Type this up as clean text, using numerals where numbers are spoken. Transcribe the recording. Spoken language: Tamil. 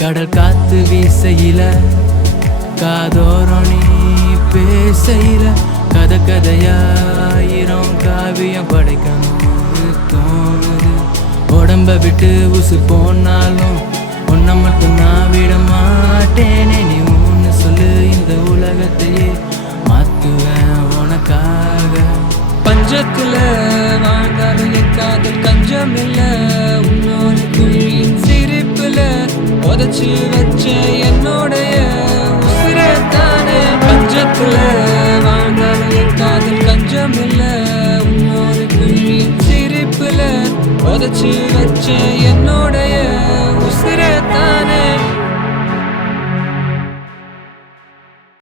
கடல் காத்து வீசையில காதோரம் நீ பேசையில கதை கதையாயிரம் காவியம் படைக்கணும்னு தோணுது. உடம்ப விட்டு உசு போனாலும் உன்னை மட்டும் நான் விட மாட்டேனே. நீ ஒன்று சொல்லு, இந்த உலகத்தையே மாத்துவேன் உனக்காக. பஞ்சத்துல வாழ்ந்தாலும் என் காதல் கஞ்சம் இல்ல. உன்னோட குழியின் சிரிப்புல உதச்சு வச்ச என்னோடைய உசிரத்தானே. பஞ்சத்துல வாழ்ந்தாலும் என் காதல் கஞ்சம் இல்ல. உன்னோட குழியின் சிரிப்புல உதச்சு வச்ச என்னோடைய